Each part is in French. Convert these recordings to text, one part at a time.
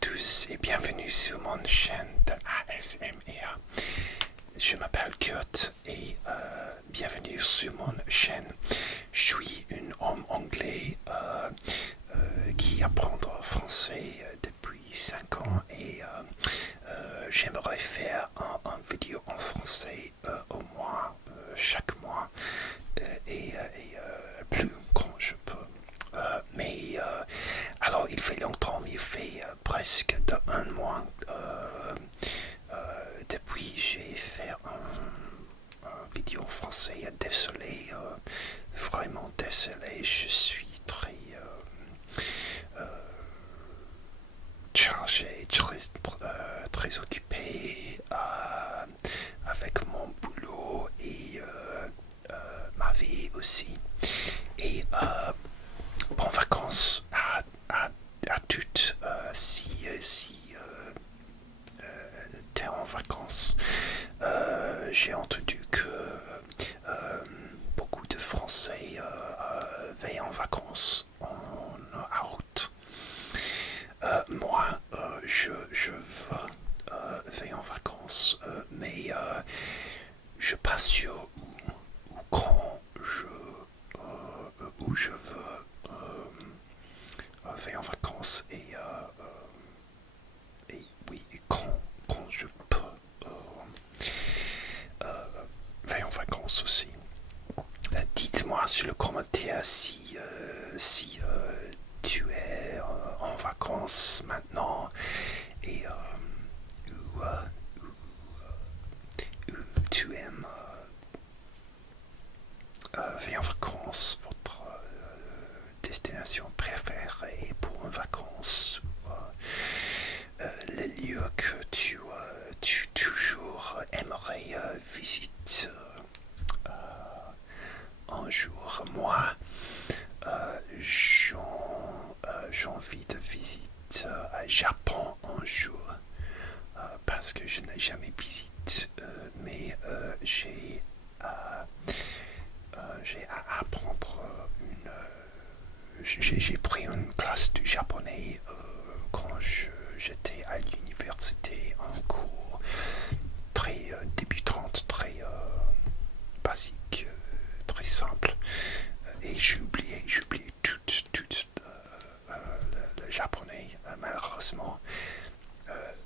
tous et bienvenue sur mon chaîne de ASMR. Je m'appelle Kurt et bienvenue sur mon chaîne. Je suis un homme anglais qui apprend le français depuis 5 ans et j'aimerais faire une vidéo en français au moins chaque mois et plus quand je peux. Alors il fait longtemps, il fait presque un mois depuis j'ai fait un vidéo en français. Désolé, vraiment désolé, je suis très chargé, très occupé avec mon boulot et ma vie aussi. Et bonnes vacances à toutes si tu es en vacances. J'ai entendu que beaucoup de Français vont en vacances en août. Moi, je vais en vacances, mais je ne suis pas sûr où quand où je veux vais en vacances et oui, quand je peux vais en vacances aussi. Dites-moi sur le commentaire si tu es en vacances maintenant et où tu aimes aller en vacances, votre destination préférée pour une vacance, les lieux que tu toujours aimerais visiter un jour. Moi, j'ai envie de visiter le Japon un jour parce que je n'ai jamais visité, mais j'ai à apprendre j'ai pris une classe de japonais quand j'étais à l'université, un cours très débutante, très basique, très simple, et j'ai oublié tout le japonais, malheureusement.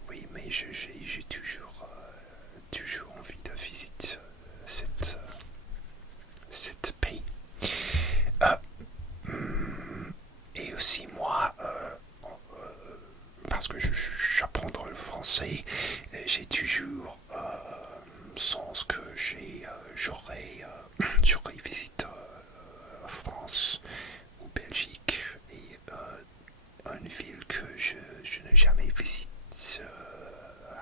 Oui, mais j'ai toujours envie de visiter cette pays. Et aussi moi, parce que j'apprends le français, j'ai toujours sens que j'aurais visité France ou Belgique et une ville que je n'ai jamais visité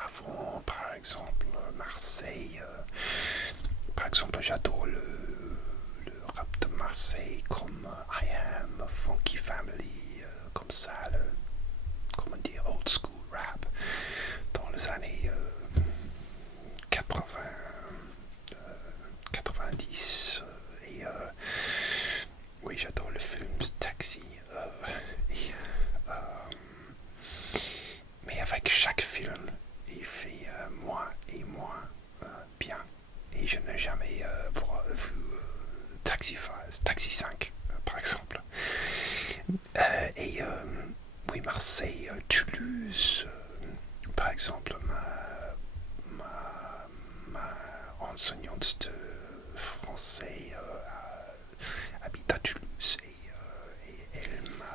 avant, par exemple Marseille. Par exemple, j'adore le rap de Marseille comme I Am, Funky Family, comme ça, comment dire, old school rap dans les années 80, 90 et oui, j'adore le film Taxi mais avec chaque film il fait moins et moins bien et je n'ai jamais vu Taxi 5 par exemple et oui, Marseille, Toulouse par exemple ma enseignante de français habite à Toulouse et elle me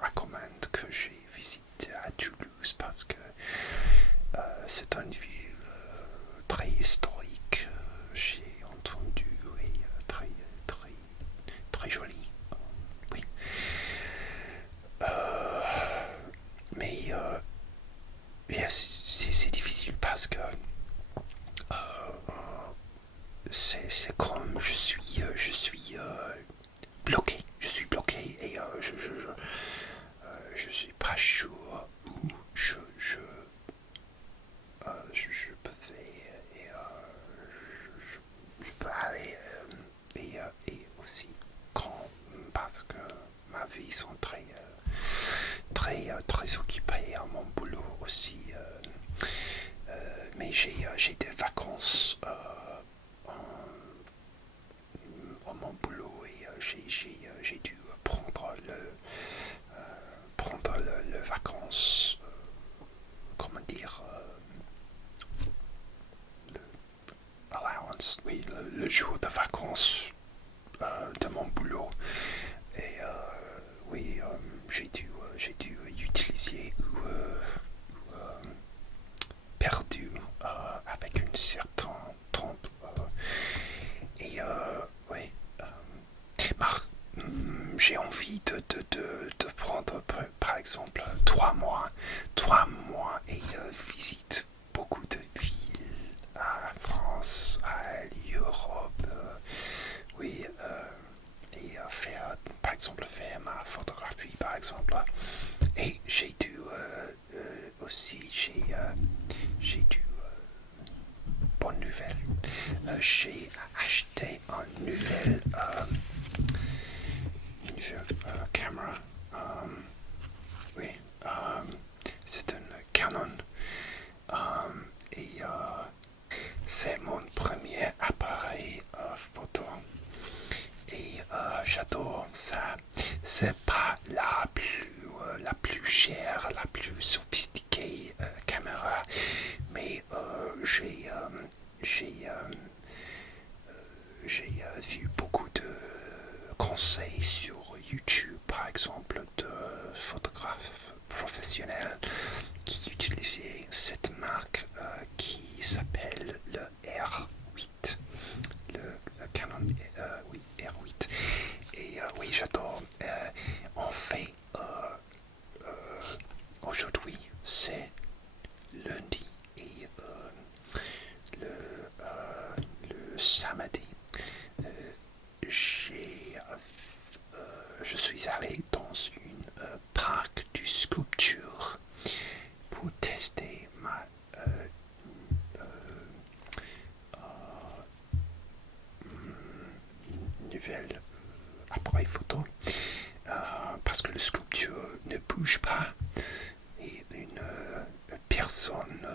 recommande que j'ai visité à Toulouse parce que c'est une ville très historique, j'ai entendu, et très jolie. Oui. Mais c'est difficile parce que c'est comme je suis bloqué. Je suis bloqué et je suis pas sûr où je peux faire et je peux aller et aussi quand parce que ma vie sont très très occupé à mon boulot aussi. Mais j'ai des vacances à mon boulot et j'ai dû prendre le vacances, comment dire, le allowance, oui, le jour de vacances de mon boulot. Et oui, j'ai dû utiliser ou perdu avec une certaine temps. Et oui, j'ai envie de prendre par exemple 3 mois et visite beaucoup de villes à France, à l'Europe, oui, et faire par exemple faire ma photographie par exemple. Et j'ai dû aussi j'ai dû bonne nouvelle, j'ai acheté une nouvelle caméra. Oui, c'est une Canon et c'est mon premier appareil photo et j'adore ça. C'est pas la plus chère, la plus sophistiquée caméra, mais j'ai vu beaucoup de conseils sur YouTube, par exemple, de photographes professionnels qui utilisaient cette marque qui s'appelle le R8, le Canon oui, R8. Et oui, j'adore. En fait, aujourd'hui, c'est lundi et le samedi, je suis allé dans une parc de sculpture pour tester ma nouvelle appareil photo parce que la sculpture ne bouge pas et une personne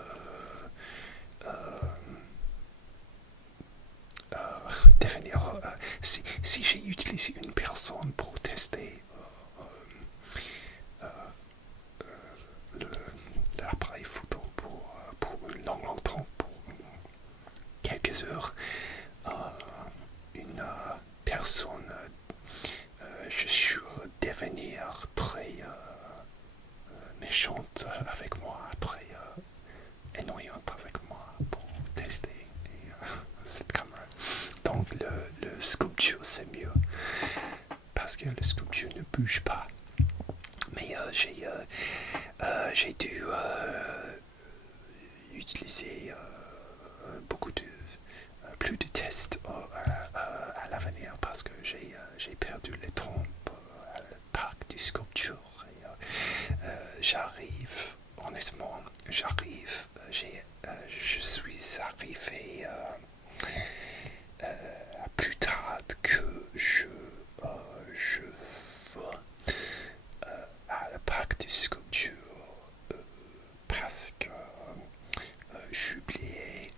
devenir si j'ai utilisé une personne pour tester l'appareil photo pour une longue temps, pour quelques heures, une personne, je suis devenir très méchante avec moi, très ennuyante avec moi pour tester cette caméra. Donc le sculpture c'est mieux parce que le sculpture ne bouge pas. Mais j'ai dû utiliser beaucoup plus de tests à l'avenir parce que j'ai perdu le temps à le parc du sculpture. J'arrive, honnêtement, je suis arrivé plus tard que je veux à la parc de sculpture parce que j'ai oublié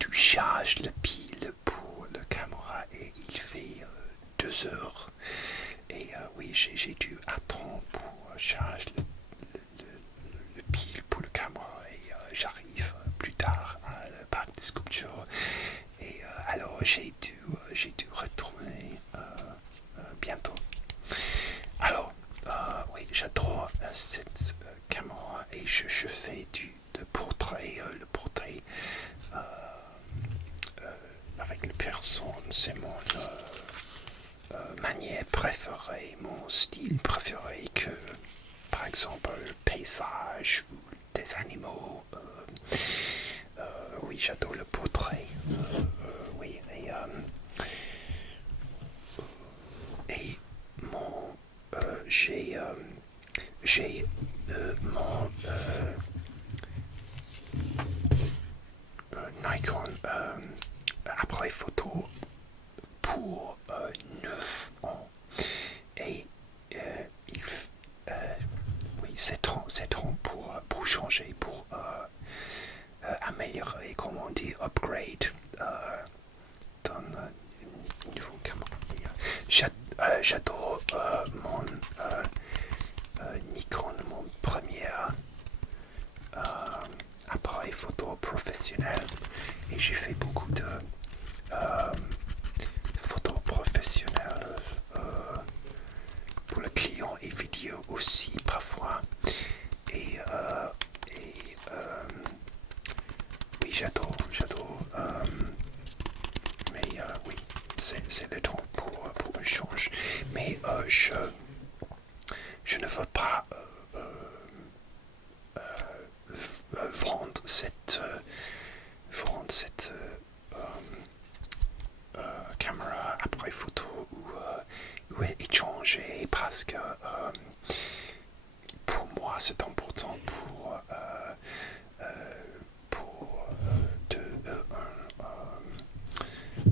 de charger le pile pour la caméra et il fait 2 heures et oui j'ai dû attendre pour charger le pile pour la caméra et j'arrive plus tard à la parc de sculpture et alors j'ai dû retourner bientôt. Alors oui, j'adore cette caméra et je fais le portrait avec les personnes, c'est mon manière préférée, mon style préféré que par exemple le paysage ou des animaux. Oui, j'adore le portrait. Oui, et mon j'ai mon Nikon appareil photo pour 9 ans et le temps pour changer, pour améliorer, comment on dit, upgrade dans une nouvelle caméra. J'adore mon Nikon, mon premier appareil photo professionnel, et j'ai fait beaucoup de photos professionnelles pour le client et vidéo aussi parfois. Et oui, j'adore. Mais oui, c'est le temps pour un change. Mais je ne veux pas vendre cette caméra appareil photo ou échanger, parce que pour moi c'est important pour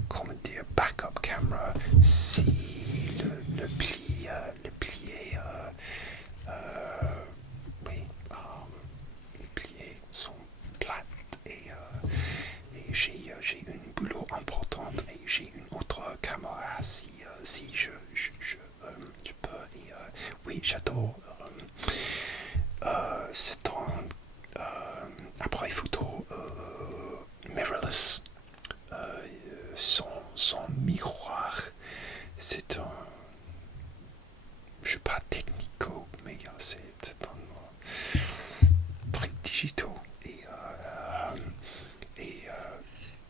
comment dire, backup camera si le plié oui, les pliés sont plates, et j'ai une boulot importante, et j'ai une autre caméra si je peux. Et oui, j'adore. C'est un appareil photo mirrorless, sans miroir. C'est un, je sais pas technico, mais c'est un truc digital. Et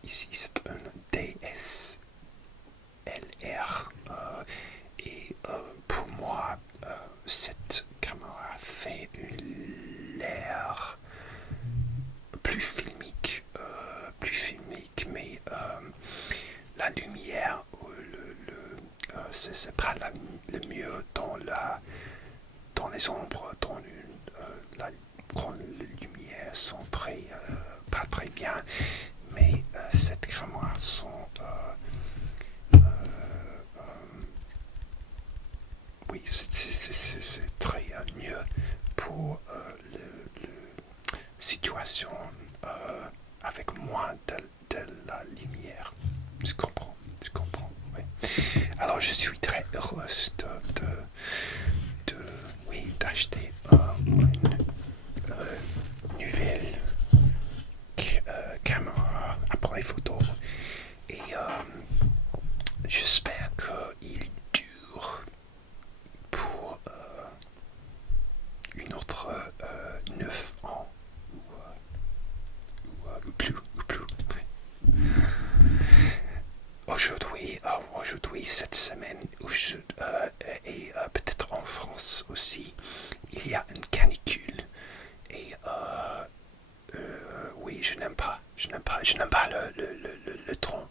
ici c'est un DSLR, et pour moi cette caméra fait l'air plus filmique, mais la lumière, c'est pas le mieux dans les ombres, quand les lumières sont pas très bien, mais cette caméra sont oui, c'est très mieux pour la situation avec moins de la lumière. Je comprends, oui. Alors je suis très heureuse d'acheter une nouvelle caméra appareil photo, et j'espère qu'il dure pour une autre 9 ans ou plus. Aujourd'hui, cette semaine, et peut-être en France aussi, il y a une canicule, et oui, je n'aime pas le temps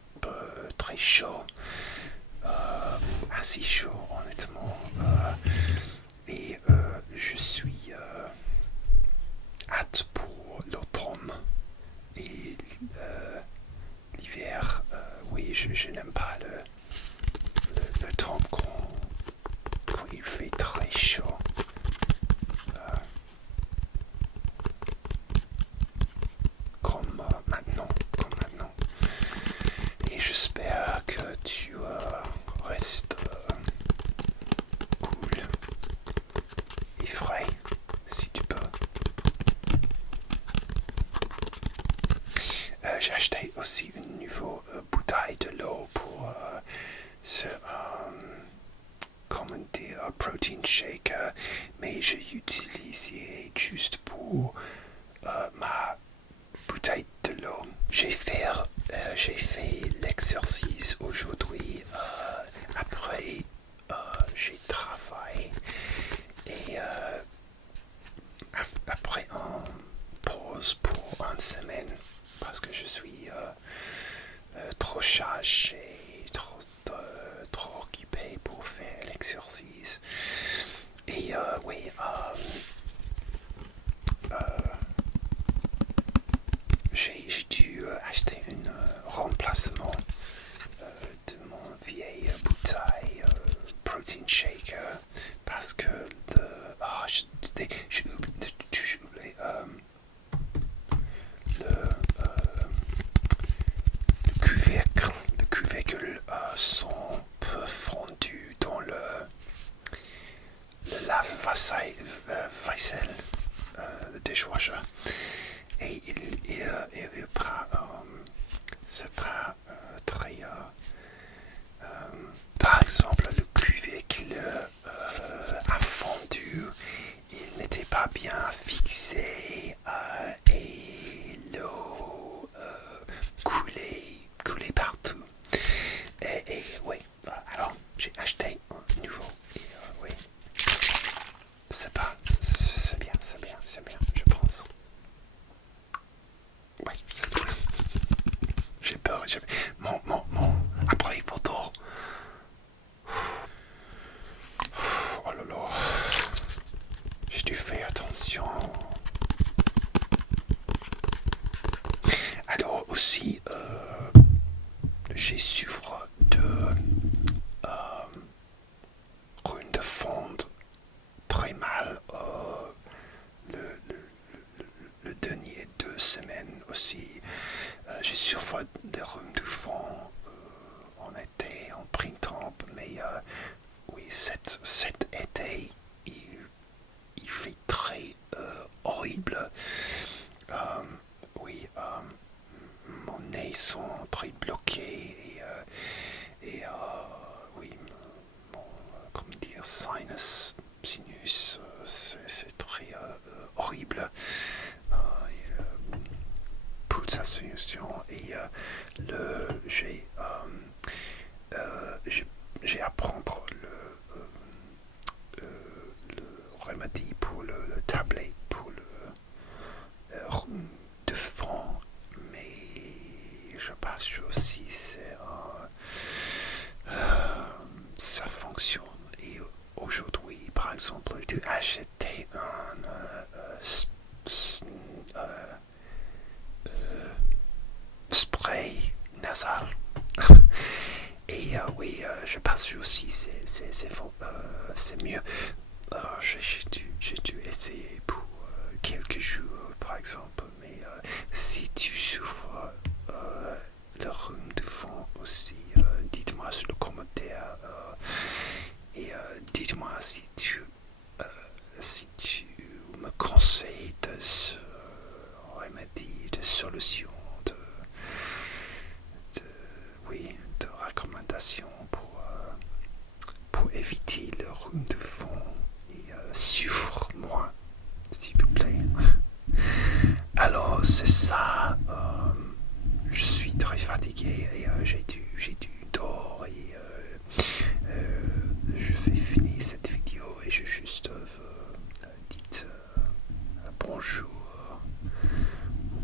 très chaud, assez chaud honnêtement, et je suis hâte pour l'automne et l'hiver. Oui, je n'aime pas le temps quand il fait très chaud. Comme maintenant. Et j'espère que tu restes cool et frais si tu peux. J'ai acheté aussi une nouvelle bouteille de l'eau pour ce comment dire, protein shaker, mais j'ai utilisé juste pour ma bouteille de l'eau. J'ai fait l'exercice aujourd'hui, après j'ai travaillé, et après un pause pour une semaine, parce que je suis trop chargé, trop occupé pour faire l'exercice. Et oui, j'ai dû acheter un remplacement de mon vieil acheter un nouveau. Et oui, c'est bien, je pense. Oui, c'est vrai. J'ai peur, mon appareil photo. Oh là là, j'ai dû faire attention. Alors aussi, j'ai souffert de rhume de fond très mal le, le, le dernier 2 semaines aussi. J'ai souffert de rhume de fond en été, en printemps, mais oui, cet été, il fait très horrible. Oui, mon nez sont très bloqués et oui, mon, comment dire, sinus, c'est très horrible. Pulsation et j'ai à prendre le remède pour le tablette pour le rhume de fond, mais je pense aussi ça fonctionne. Et aujourd'hui, par exemple, tu achetais un spray nasal. Et oui, je pense aussi c'est mieux. J'ai dû essayer pour quelques jours, par exemple, mais si tu souffres le rhume de fond aussi, dites-moi sur le commentaire et dites-moi si tu me conseilles de ce remède, de solution, de, oui, de recommandations pour éviter le rhume de fond et souffre moins, s'il vous plaît. Alors c'est ça, je suis très fatigué et j'ai dû dormir et je vais finir cette vidéo et je juste dites bonjour,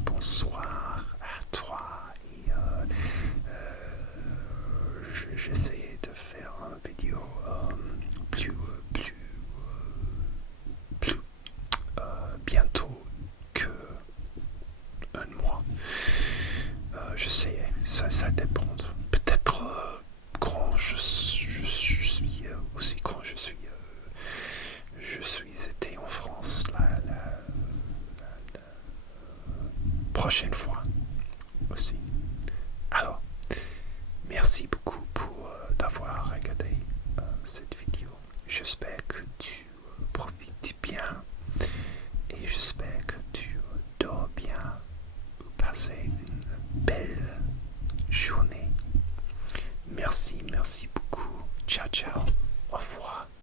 bonsoir à toi et j'essaie de faire une vidéo plus bientôt que un mois. Je sais, ça dépend. Peut-être quand je suis aussi quand je suis été en France la prochaine fois aussi. Alors, merci beaucoup pour d'avoir regardé cette vidéo. J'espère que tu profites bien et j'espère que tu dors bien ou passes une belle journée. Merci beaucoup. Ciao, ciao.